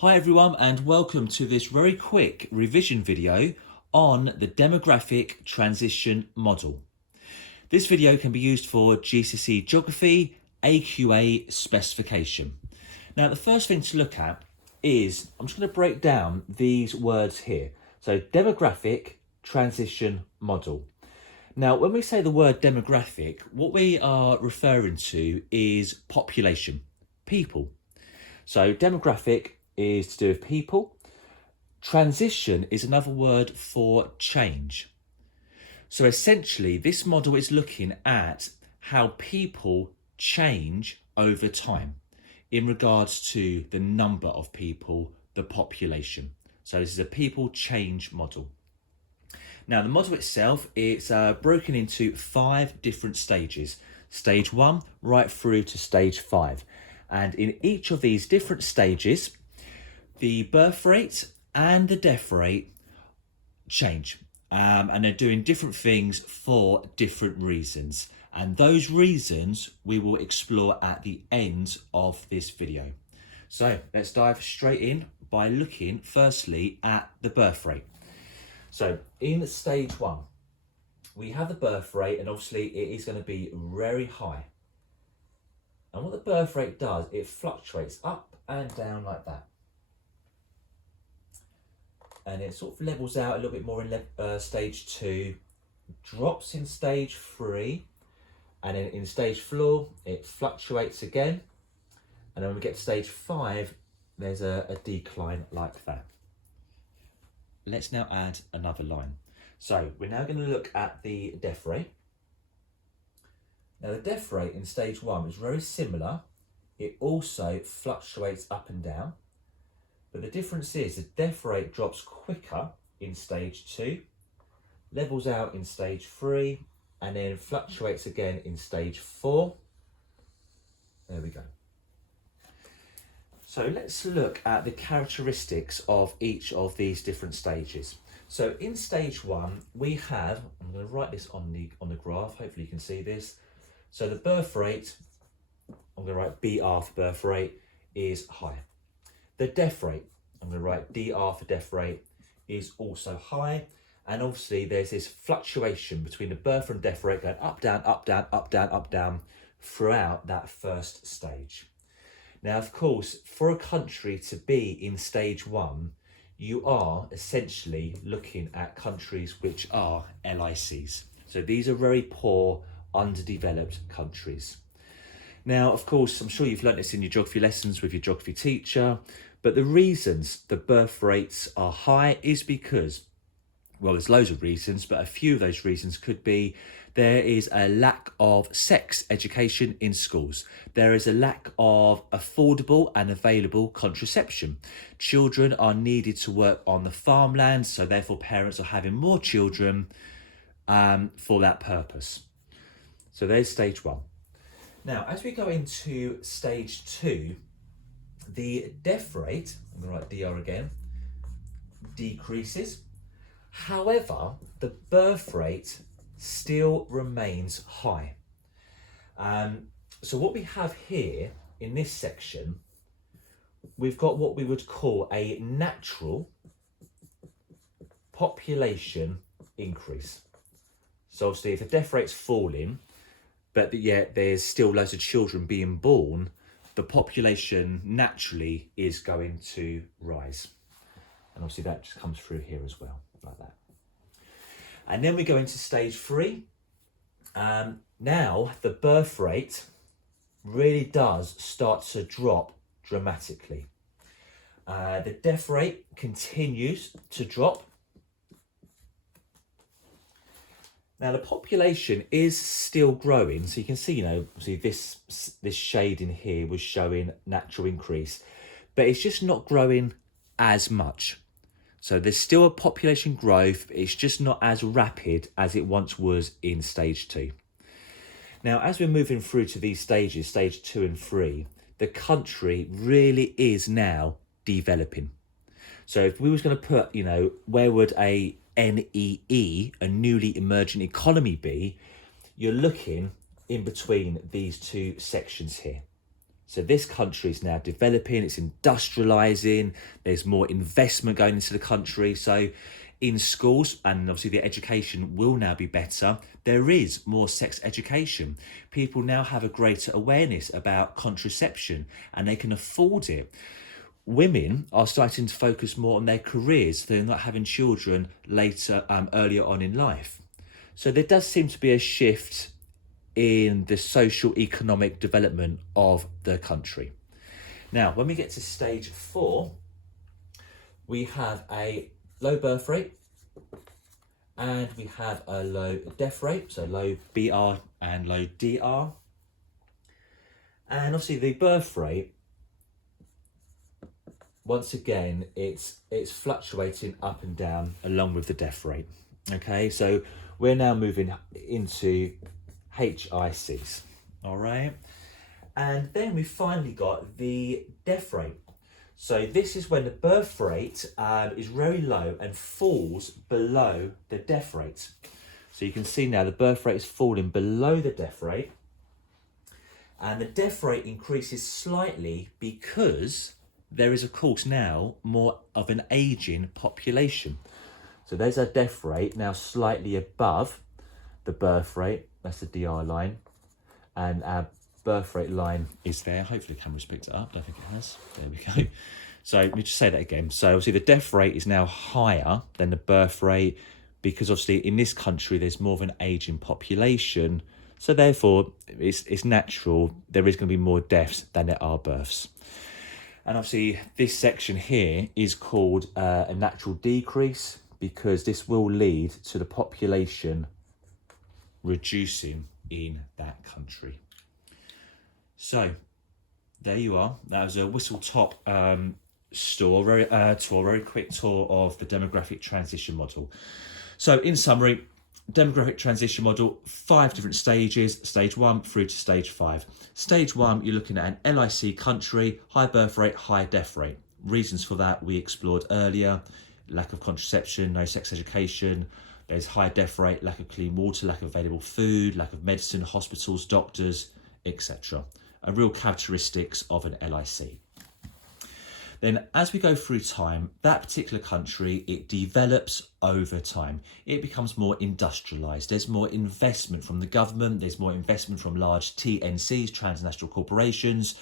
Hi everyone and welcome to this very quick revision video on the demographic transition model. This video can be used for GCSE Geography AQA specification. Now the first thing to look at is, I'm just going to break down these words here. So demographic transition model. Now when we say the word demographic, what we are referring to is population, people. So demographic is to do with people. Transition is another word for change. So essentially, this model is looking at how people change over time in regards to the number of people, the population. So this is a people change model. Now the model itself, it's broken into 5 different stages. Stage 1 right through to stage 5. And in each of these different stages, the birth rate and the death rate change, and they're doing different things for different reasons, and those reasons we will explore at the end of this video. So let's dive straight in by looking firstly at the birth rate. So in stage 1 we have the birth rate, and obviously it is going to be very high, and what the birth rate does, it fluctuates up and down like that. And it sort of levels out a little bit more in stage 2, drops in stage 3, and then in stage 4 it fluctuates again, and then when we get to stage 5 there's a decline like that. Let's now add another line. So we're now going to look at the death rate. Now the death rate in stage 1 is very similar. It also fluctuates up and down. But the difference is the death rate drops quicker in stage 2, levels out in stage 3, and then fluctuates again in stage 4. There we go. So let's look at the characteristics of each of these different stages. So in stage 1 we have, I'm going to write this on the graph, hopefully you can see this. So the birth rate, I'm going to write BR for birth rate, is high. The death rate, I'm going to write DR for death rate, is also high. And obviously there's this fluctuation between the birth and death rate going up, down, up, down, up, down, up, down throughout that first stage. Now, of course, for a country to be in stage 1, you are essentially looking at countries which are LICs. So these are very poor, underdeveloped countries. Now, of course, I'm sure you've learnt this in your geography lessons with your geography teacher, but the reasons the birth rates are high is because, well, there's loads of reasons, but a few of those reasons could be there is a lack of sex education in schools. There is a lack of affordable and available contraception. Children are needed to work on the farmland, so therefore parents are having more children for that purpose. So there's stage 1. Now, as we go into stage 2, the death rate, I'm going to write DR again, decreases. However, the birth rate still remains high. So what we have here in this section, we've got what we would call a natural population increase. So obviously if the death rate's falling, but yet there's still loads of children being born, the population naturally is going to rise. And obviously that just comes through here as well, like that. And then we go into stage 3. Now the birth rate really does start to drop dramatically. The death rate continues to drop. Now the population is still growing, so you can see, see this shade in here was showing natural increase, but it's just not growing as much. So there's still a population growth, but it's just not as rapid as it once was in stage 2. Now, as we're moving through to these stages, stage 2 and 3, the country really is now developing. So if we was going to put, where would a NEE, a newly emerging economy, be? You're looking in between these two sections here. So this country is now developing, it's industrialising, there's more investment going into the country. So in schools, and obviously the education will now be better, there is more sex education. People now have a greater awareness about contraception and they can afford it. Women are starting to focus more on their careers. They're not having children later, earlier on in life. So there does seem to be a shift in the social economic development of the country. Now, when we get to stage 4, we have a low birth rate and we have a low death rate, so low BR and low DR. And obviously the birth rate, once again, it's fluctuating up and down along with the death rate. Okay, so we're now moving into HICs, all right? And then we finally got the death rate. So this is when the birth rate is very low and falls below the death rate. So you can see now the birth rate is falling below the death rate, and the death rate increases slightly because there is, of course, now more of an ageing population. So there's our death rate now slightly above the birth rate. That's the DR line. And our birth rate line is there. Hopefully the camera's picked it up. I don't think it has. There we go. So let me just say that again. So obviously the death rate is now higher than the birth rate because obviously in this country there's more of an ageing population. So therefore it's natural there is going to be more deaths than there are births. And obviously this section here is called a natural decrease because this will lead to the population reducing in that country. So there you are. That was a whistle top tour, very quick tour of the demographic transition model. So in summary, demographic transition model, 5 different stages, stage 1 through to stage 5. Stage 1, you're looking at an LIC country, high birth rate, high death rate. Reasons for that we explored earlier: lack of contraception, no sex education. There's high death rate, lack of clean water, lack of available food, lack of medicine, hospitals, doctors, etc. A real characteristics of an LIC. Then as we go through time, that particular country, it develops over time. It becomes more industrialised. There's more investment from the government. There's more investment from large TNCs, transnational corporations.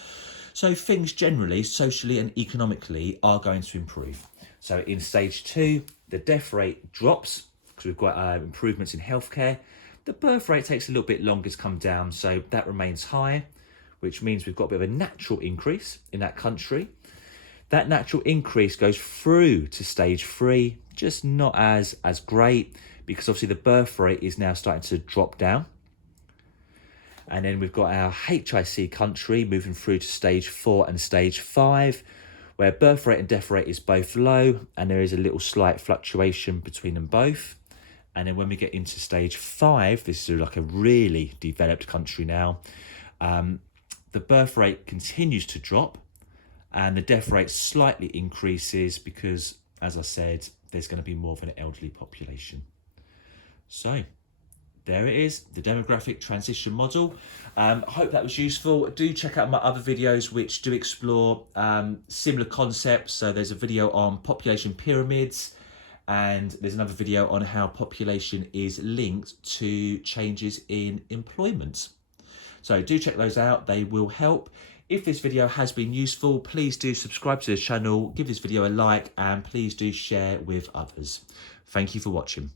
So things generally, socially and economically, are going to improve. So in stage 2, the death rate drops because we've got improvements in healthcare. The birth rate takes a little bit longer to come down, so that remains high, which means we've got a bit of a natural increase in that country. That natural increase goes through to stage 3, just not as great because obviously the birth rate is now starting to drop down. And then we've got our HIC country moving through to stage 4 and stage 5, where birth rate and death rate is both low and there is a little slight fluctuation between them both. And then when we get into stage 5, this is like a really developed country now, the birth rate continues to drop and the death rate slightly increases because, as I said, there's going to be more of an elderly population. So there it is, the demographic transition model. I hope that was useful. Do check out my other videos which do explore similar concepts. So there's a video on population pyramids, and there's another video on how population is linked to changes in employment. So do check those out, they will help. If this video has been useful, please do subscribe to the channel, give this video a like, and please do share with others. Thank you for watching.